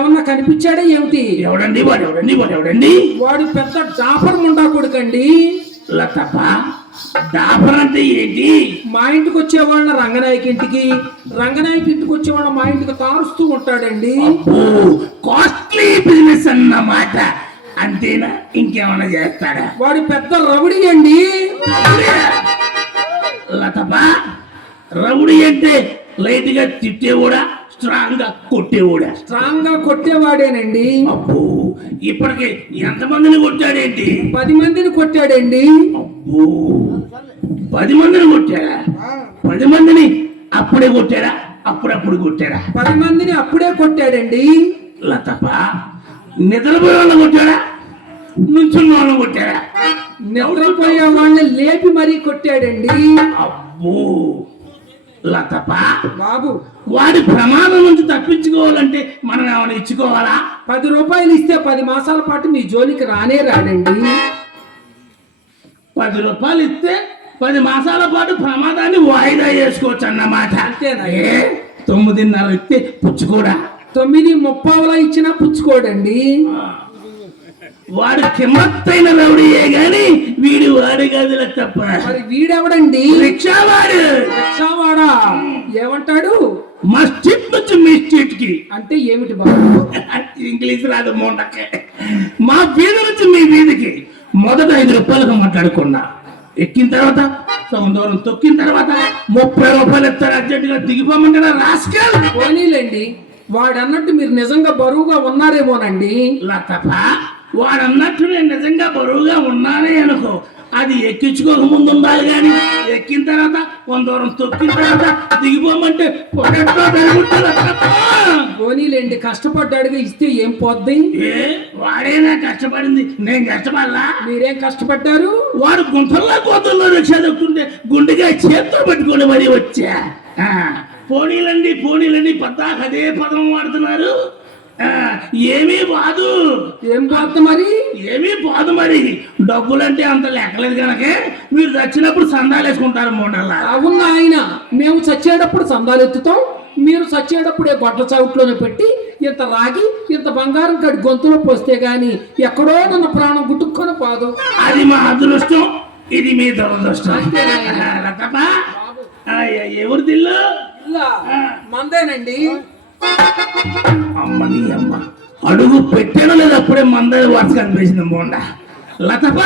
ఏమన్నా కనిపించాడా ఏమిటి? ఎవడండి వాడు? ఎవడండి? వాడు పెద్ద డాఫర్ ముండా కొడుకండి. లతప్ప, డాబర్ అంటే ఏంటి? మా ఇంటికి వచ్చేవాళ్ళ రంగనాయకి ఇంటికి, రంగనాయకి ఇంటికి వచ్చేవాళ్ళ మా ఇంటికి తారుస్తూ ఉంటాడండి. కాస్ట్లీ బిజినెస్ అన్నమాట. అంతేనా? ఇంకేమన్నా చేస్తాడా? వాడు పెద్ద రౌడీ అండి. లతప్ప, రౌడీ అంటే లైట్ గా తిట్టేవాడా, స్ట్రాంగ్ గా కొట్టేవాడా? స్ట్రాంగ్ గా కొట్టేవాడేనండి. అబ్బో, ఇప్పటికి ఎంతమందిని కొట్టాడేంటి? 10 మందిని కొట్టాడండి. అబ్బో, 10 మందిని కొట్టాడా? 10 మందిని అప్పుడే కొట్టాడా, అప్పుడప్పుడు కొట్టాడా? 10 మందిని అప్పుడే కొట్టాడండి. లతప్ప, నిద్రపోయే వాళ్ళని కొట్టాడా, నుంచున్న వాళ్ళని కొట్టాడా? నిద్రపోయే వాళ్ళని లేపి మరీ కొట్టాడండి. అబ్బో లతప్ప, బాబు, వాడి ప్రమాదం నుంచి తప్పించుకోవాలంటే మనం ఏమైనా ఇచ్చుకోవాలా? 10 రూపాయలు ఇస్తే 10 మాసాల పాటు మీ జోలికి రానే రాడండి. 10 రూపాయలు ఇస్తే 10 మాసాల పాటు ప్రమాదాన్ని వాయిదా చేసుకోవచ్చు అన్నమాట. అంతేనా? 9:30 ఇస్తే పుచ్చుకోడా? 9:30 ఇచ్చినా పుచ్చుకోడండి. వాడు కిమ్మత్తైన రౌడీయే గాని వీడు వాడు కాదు లతప్ప. మరి వీడెవడండి? రిక్షావాడు. రిక్షావాడా? ఏమంటాడు? మా స్ట్రీట్ నుంచి మీ స్ట్రీట్ కి అంటే ఏమిటి బాబు? ఇంగ్లీష్ రాదు మొండకే. మా వీధి నుంచి మీ వీధికి మొదట 5 రూపాయలకు మాట్లాడుకున్నా, ఎక్కిన తర్వాత సగం దూరం తొక్కిన తర్వాత 30 రూపాయలు ఇస్తారు. అర్జెంటుగా దిగిపోమంటారా రాస్కల్? పోనీలేండి, వాడన్నట్టు మీరు నిజంగా బరువుగా ఉన్నారేమోనండి. లతప్ప, వాడన్నట్టు నేను నిజంగా బరువుగా ఉన్నానే అనుకో, అది ఎక్కించుకోక ముందు ఉండాలి కానీ ఎక్కిన తర్వాత కొంత దూరం తొక్కిన తర్వాత దిగిపోమంటే పొగట్లో జరుగుతుంది. పోనీలేండి, కష్టపడ్డాడుగా ఇస్తే ఏం పోద్ది? వాడేనా కష్టపడింది, నేను కష్టపడలా? మీరేం కష్టపడ్డారు? వాడు గుంతల్లో కోతుల్లో రిక్షా దొక్కుంటే గుండెగా చేత్తో పెట్టుకొని మరీ వచ్చా. పోనీలండి పద్దాక అదే పదం వాడుతున్నారు. ఏమీ బాదు. ఏం బాధ మరి? ఏమీ బాదు మరి. డబ్బులంటే అంత లెక్కలేదు కనుక మీరు చచ్చినప్పుడు సందాలు వేసుకుంటారు మూడల్లా. అవును ఆయన, మేము చచ్చేటప్పుడు సందాలు ఎత్తుతాం, మీరు చచ్చేటప్పుడే గొడ్ల చావుట్లోనే పెట్టి ఇంత రాగి ఇంత బంగారం కడి గొంతులో పోస్తే గాని ఎక్కడో నన్న ప్రాణం గుట్టుకొని పోదు. అది మా అదృష్టం, ఇది మీ దురదృష్టం. ఎవరి దిల్లు? మందేనండి. అమ్మని అమ్మ, అడుగు పెట్టాను లేదు అప్పుడే మందని వరుస కనిపించింది మోండ. లతప్ప,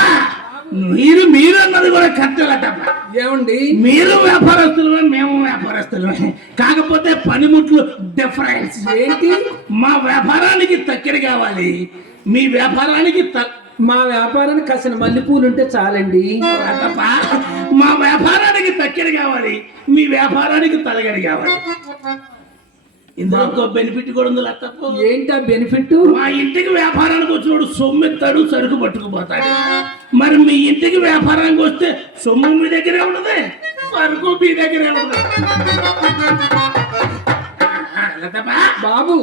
మీరు అన్నది కూడా కరెక్ట్ లతప్ప. ఏమండి? మీరు వ్యాపారస్తులమే, మేము వ్యాపారస్తులమే, కాకపోతే పనిముట్లు డిఫరెన్స్. ఏంటి? మా వ్యాపారానికి తక్కిడి కావాలి, మీ వ్యాపారానికి మా వ్యాపారానికి కాసిన మల్లెపూలు ఉంటే చాలండి. లతప్ప, మా వ్యాపారానికి తక్కిడి కావాలి, మీ వ్యాపారానికి తలగడి కావాలి. ఇందులో బెనిఫిట్ కూడా ఉంది లతప్ప. ఏంటా బెనిఫిట్? మా ఇంటికి వ్యాపారానికి వచ్చినప్పుడు సొమ్మెత్తాడు, సరుకు పట్టుకుపోతాడు. మరి మీ ఇంటికి వ్యాపారానికి వస్తే సొమ్ము మీ దగ్గరే ఉండదు, సరుకు మీ దగ్గరే ఉండదు. బాబు,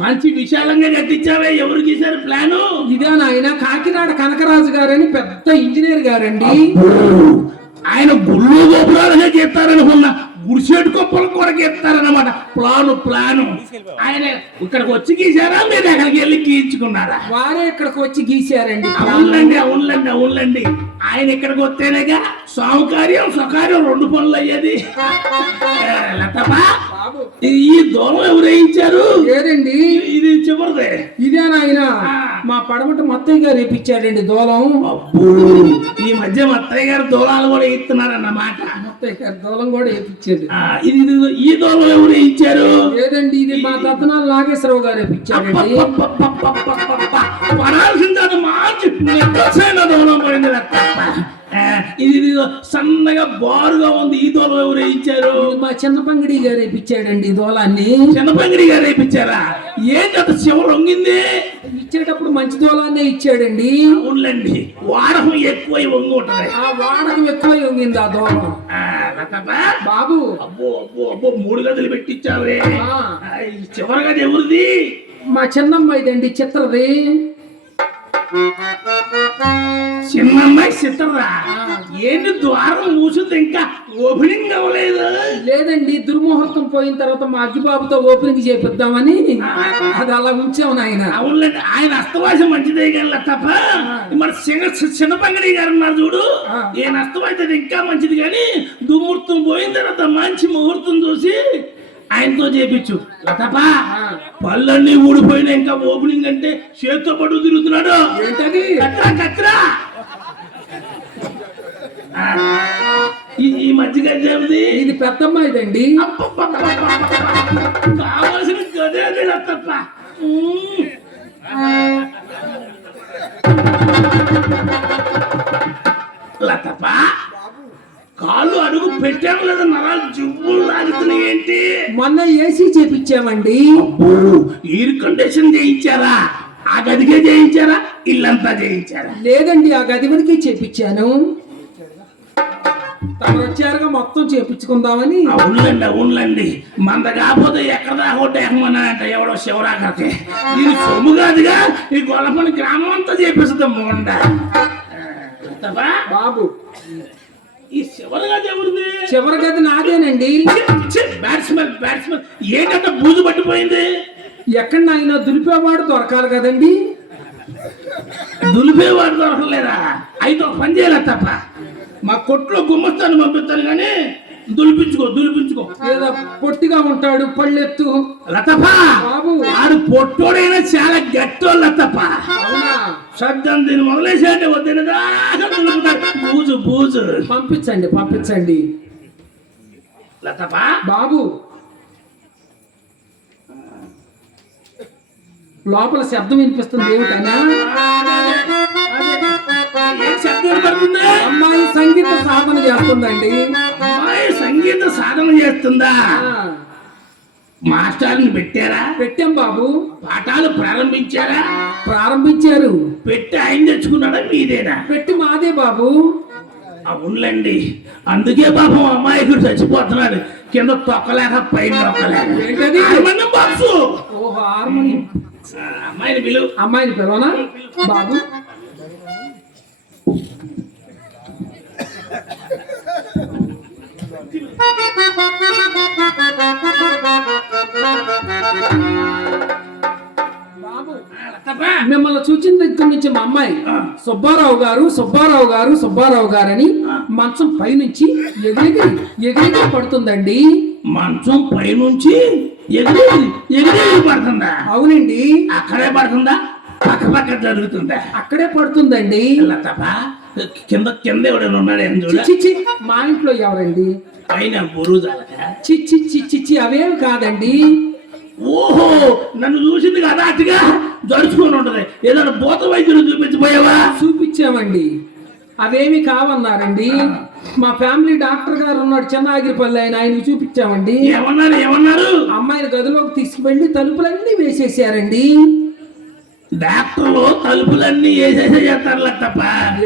మంచి విశాలంగా కట్టించావే. ఎవరు గీశారు ప్లాను? ఇదే నాయన కాకినాడ కనకరాజు గారని పెద్ద ఇంజనీర్ గారండి. ఆయన గుళ్ళు గోపురాలుగా చేస్తారనుకున్నా, గుడిసేటు కొప్పలు కూడా గీస్తారన్నమాట. ప్లాను ఆయన ఇక్కడికి వచ్చి గీశారా, మీరు ఎక్కడికి వెళ్ళి గీయించుకున్నారా? వారే ఇక్కడికి వచ్చి గీశారండి. అవునులండి. ఆయన ఇక్కడికి వస్తేనేగా సౌకర్యం సౌకర్యం 2 పనులు అయ్యేది. ఈ దూరం ఎవరు వేయించారు? ఏదండి? ఇది చివరిదే. ఇదేనాయన మా పడమటి మత్తయ్య గారు వేయించాడండి దూలం. ఈ మధ్య మత్తయ్య గారు దూలాలు కూడా వేస్తున్నారన్నమాట. మత్తయ్య గారు దూలం కూడా వేయించారు. ఇది ఈ దూలం ఎవరు వేయించారు? ఏదండి, ఇది మా దత్తనాలు నాగేశ్వరరావు గారు వేయించాడండి. పడాల్సింది మంచి దూలం పడింది. ఇది సన్నగా బారుగా ఉంది. ఈ దూలం ఎవరు వేయించారు? మా చిన్నపంగిడి గారు వేయించాడండి ఈ దూలాన్ని. చిన్నపంగిడి గారు వేయించారా? ఏంటి అంత శివ రొంగింది? ఇచ్చేటప్పుడు మంచి దూలాన్నే ఇచ్చాడండి. అవునులేండి, వాడకం ఎక్కువై వంగి ఉంటది. ఆ వాడకం ఎక్కువై వంగింది ఆ దూలం. బాబు, అబ్బో 3 గదులు పెట్టించావే. చివరి గది ఎవరిది? మా చిన్నమ్మాయిదండి, చిత్రది. చిన్నమ్మాయి చిత్రరా ఏంటి ద్వారం మూసింది ఇంకా ఓపెనింగ్ అవ్వలేదు? లేదండి, దుర్ముహూర్తం పోయిన తర్వాత మా అగ్గిబాబుతో ఓపెనింగ్ చేపిద్దామని అది అలా ఉంచాము నాయన. అవునులేండి, ఆయన అస్తవాసం మంచిదే కానీ తప్ప మన చిన్నపంగడి గారు ఉన్నారు చూడు, ఈయన అస్తమైతే ఇంకా మంచిది కానీ దుర్ముహూర్తం పోయిన తర్వాత మంచి ముహూర్తం చూసి ఆయనతో చేపించు. లతప పళ్ళన్నీ ఊడిపోయినా ఇంకా ఓపెనింగ్ అంటే చేత్తో పడు తిరుగుతున్నాడు. ఏంటది? కత్రా కత్రా ఈ మధ్యగా చెబుది ఇది పెద్దమ్మాయిదండి. కావాల్సిన గదే అదే లతప్ప. లతప్ప కాళ్ళు అడుగు పెట్టాము లేదా నరాలు జువ్వులు లాగుతున్నాయి ఏంటి? మొన్న ఏసీ చేపించామండి. ఎయిర్ కండిషన్ చేయించారా? ఆ గదికే చేయించారా? ఇల్లంతా చేయించారా? లేదండి, ఆ గది వరకే చేపించాను. తమరు వచ్చారుగా మొత్తం చేపించుకుందామని. అవునులేండి అవునులేండి, మంద కాకపోతే ఎక్కడ దాకొట్టేమన్నానంట ఎవడో శివరాకరికి. దీని సొమ్ము కాదుగా, ఈ గొల్లపల్లి గ్రామం అంతా చేపిస్తుంది మోండ బాబు. ఈ చివరిగా ఎవరిది? చివరి గది నాదేనండి. బ్యాట్స్మెన్ ఏంటంటే బూజు పట్టిపోయింది. ఎక్కడ ఆయన దులిపేవాడు దొరకాలి కదండి. దులిపేవాడు దొరకలేదా? అయితే ఒక పని చేయాలి తప్ప, మా కొట్లో గుమ్మస్తాను పంపిస్తాను కానీ దులిపించుకో. ఏదో పొట్టిగా ఉంటాడు, పళ్ళెత్తు. లతప్ప బాబు, ఆడు పొట్టోడైనా చాలా గట్టోళ్ళు లతప్ప. అవునా? శబ్దం దీన్ని మొదలేసాడే వద్దా బూజు. పంపించండి. లతప్ప బాబు, లోపల శబ్దం వినిపిస్తుంది ఏమిటన్నా? శబ్దం పడుతుంది. అమ్మాయి సంగీత సాధన చేస్తుందండి. అమ్మాయి సంగీత సాధన చేస్తుందా? మాస్టర్ని పెట్టారా? పెట్టాం బాబు. పాఠాలు ప్రారంభించారు. పెట్టి ఆయన తెచ్చుకున్నాడా మీదేనా? పెట్టి మాదే బాబు. అవునులేండి, అందుకే పాపం అమ్మాయికుడు చచ్చిపోతున్నాడు, కింద తొక్కలేక పైన తొక్కలేక. బాక్సు ఓహో, హార్మోనియం. అమ్మాయిని పిలవనా బాబు? మిమ్మల్ని చూచిన దగ్గర నుంచి మా అమ్మాయి సుబ్బారావు గారు అని మంచం పైనుంచి ఎగిరి పడుతుందండి. మంచం పైనుంచి ఎగిరి పడుతుందా? అవునండి. అక్కడే పడుతుందా? పక్క జరుగుతుందా? అక్కడే పడుతుందండి. కింద ఎవడైనా ఉన్నాడేం చూడ? మా ఇంట్లో ఎవరండి? పైన బురుజు. చిచ్చి అవేమి కాదండి. ఓహో, నన్ను చూసింది కదా అటుగా జరుచుకొని ఉంటది. ఏదైనా భూత వైద్యులు చూపించబోయావా? చూపించామండి, అవేమి కావన్నారండి. మా ఫ్యామిలీ డాక్టర్ గారు ఉన్నాడు చెన్నాగిరిపల్లి, ఆయనకి చూపించామండి. ఏమన్నారు? అమ్మాయిని గదిలోకి తీసుకువెళ్ళి తలుపులన్నీ వేసేసారండి. డాక్టర్లు తలుపులన్నీ వేసేసేస్తారు తప్ప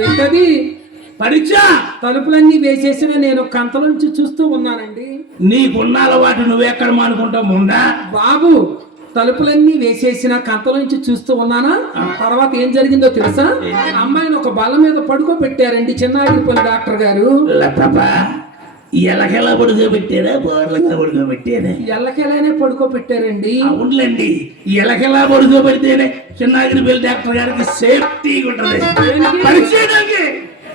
ఏంటది? పరీక్ష. తలుపులన్నీ వేసేసిన నేను కంతలోంచి చూస్తూ ఉన్నానండి. నీకున్న అలవాటు నువ్వెక్కడ మానుకుంటావు ముందా బాబు? తలుపులన్నీ వేసేసిన కంతలోంచి చూస్తూ ఉన్నానా. తర్వాత ఏం జరిగిందో తెలుసా? అమ్మాయిని ఒక బల్ల మీద పడుకోబెట్టారండి చెన్నాగిరిపల్లి డాక్టర్ గారు. ఎలకెలా పడుకోబెట్టారా? బోర్లకెలా పడుకోబెట్టారా? ఎల్లకెలానే పడుకోబెట్టారండి. అవునులేండి, ఎలకెలా పడుకోబెడితేనే చెన్నాగిరిపల్లి డాక్టర్ గారికి సేఫ్టీ ఉంటది.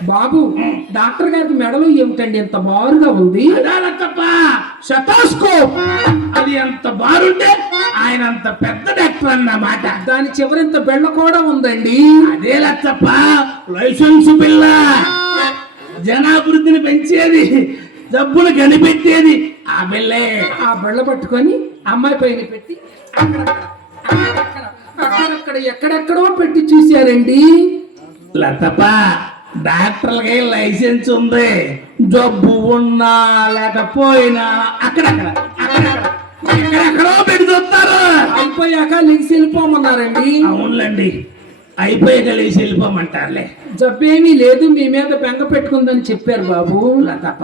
బాబు, డాక్టర్ గారికి మెడలో ఏమిటండి ఎంత బారుగా ఉంది? స్టెథోస్కోప్. అది ఎంత బారుంటే ఆయన అంత పెద్ద డాక్టర్ అన్నమాట. దాని చివరింత బెళ్ళ కూడా ఉందండి. అదే లచ్చప్ప లైసెన్స్ బిల్ల. జనాభివృద్ధిని పెంచేది, డబ్బులు కనిపెట్టేది ఆ బిల్లే. ఆ బెళ్ళ పట్టుకొని అమ్మాయి పైన పెట్టి అక్కడక్కడ ఎక్కడెక్కడో పెట్టి చూశారండి. లతప్ప, డాక్టర్లకి లైసెన్స్ ఉంది, జబ్బు ఉన్నా లేకపోయినా ఎక్కడెక్కడో పెట్టి చూస్తారు. అయిపోయాక లేచి వెళ్ళిపోమన్నారండి. అవునులేండి, అయిపోయాక లేచి వెళ్ళిపోమంటారులే. జబ్బేమీ లేదు, మీ మీద బెంగ పెట్టుకుందని చెప్పారు బాబు. లతప్ప,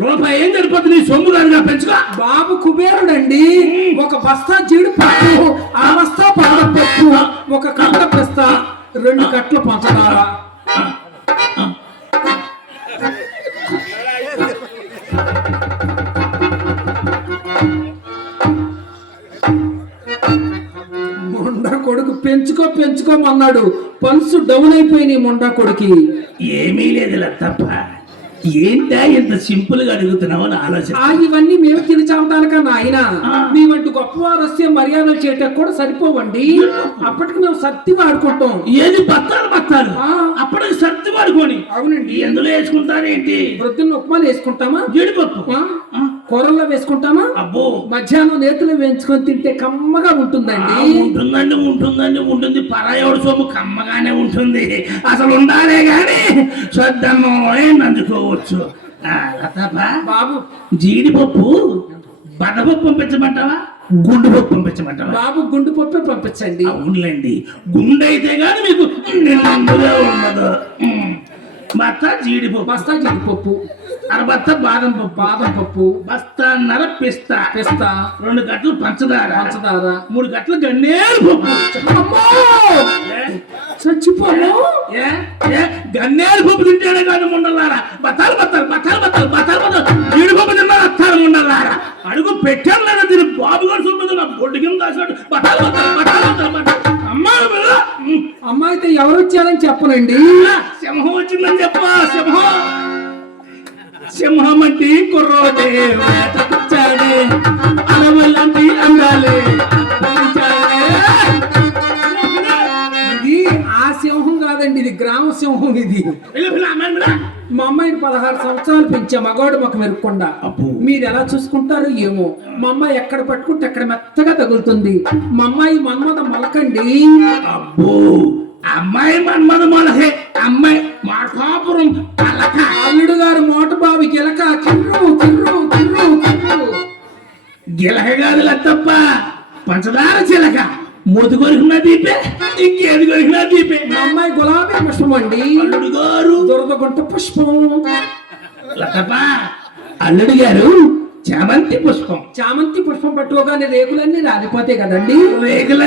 రూపాయి ఏం సరిపోతుంది నీ సొమ్ము కాదుగా పెంచుకో. బాబు కుబేరుడండి. ఒక బస్తా జీడిపప్పు, ఆ బస్తా పాలపప్పు, ఒక కట్ట పిస్తా, 2 కట్టలు పంచదార. మొండా కొడుకు పెంచుకోమన్నాడు. పల్సు డౌన్ అయిపోయినాయి మొండా కొడుకి. ఏమీ లేదులే తప్ప. ఏంటా ఇంత సింపుల్ గా అడుగుతున్నావు అని ఆలోచన. ఇవన్నీ మేము తిని చావటానికన్నా ఆయన మీ వంటి గొప్పవారు వస్తే మర్యాదలు చేయటం కూడా సరిపోవండి. అప్పటికి మేము సత్తి వాడుకుంటాం. ఏది బత్తాలు అప్పటికి సర్ది వాడుకొని. అవునండి. ఎందులో వేసుకుంటారేంటి? ప్రొద్దున్న ఉప్మాలు వేసుకుంటామా, జీడిపప్పు కూరల్లో వేసుకుంటామా, అబ్బో మధ్యాహ్నం నేతులు వేయించుకొని తింటే కమ్మగా ఉంటుందండి. ఉంటుంది. పరాయోడు సొమ్ము కమ్మగానే ఉంటుంది. అసలు ఉండాలే గాని శ్రద్ధమో నందుకోవచ్చు. బాబు జీడిపప్పు బడపప్పు పంపించమంటావా, గుండు పప్పు పంపించమంటావా? బాబు గుండు పప్పే పంపించండి. అవునులేండి, గుండె అయితే గాని మీకు నిండుగా ఉండదు. బస్తా జీడిపప్పు, అరబత్త బాదం పప్పు, బస్తాన్నర పిస్తా, 2 కట్టలు పంచదార, 3 కట్టలు గన్నేరు పప్పు. చచ్చిపోను. గన్నేరు పప్పు తింటేనే కాదు ముండలారా. బత్తాలు జీడిపప్పు తిన్నా వస్తారు ముండలారా. అడుగు పెట్టాను లేదా దీని బాబు గారు చూపదు నా బొడ్డు కింద దాచాడు. బత్తాలు అమ్మాయి అయితే ఎవరు వచ్చారని చెప్పనండి. సింహం వచ్చిందని చెప్ప. సింహం అంటే కుర్రోడే వేటకొచ్చాడే, అలవల్లంటి అందాలే. ఇది ఆ సింహం కాదండి, ఇది గ్రామ సింహం. ఇది మా అమ్మాయిని 16 సంవత్సరాలు పెంచా, మగవాడు మాకు మెరుక్కుండా. మీరు ఎలా చూసుకుంటారో ఏమో. మా అమ్మాయి ఎక్కడ పట్టుకుంటే అక్కడ మెత్తగా తగులుతుంది. మా అమ్మాయి మన్మద మొలకండి. అబ్బో, అమ్మాయి మన్మద మొలకే. అమ్మాయి మార్కాపురం పలక. అల్లుడు గారు మోటబావి గిలక. గిలక కాదు తప్ప, పంచదార చిలక. మూతి కొరికినా దీపే, ఇంకేది కొరికినా దీపే. మా అమ్మాయి గులాబీ పుష్పం అండి. అల్లుడు గారు దురదగుంట పుష్పం. అల్లుడు గారు చామంతి పుష్పం. చామంతి పుష్పం పట్టుకోగానే రేకులన్నీ రాలిపోతాయి కదండి. రేకుల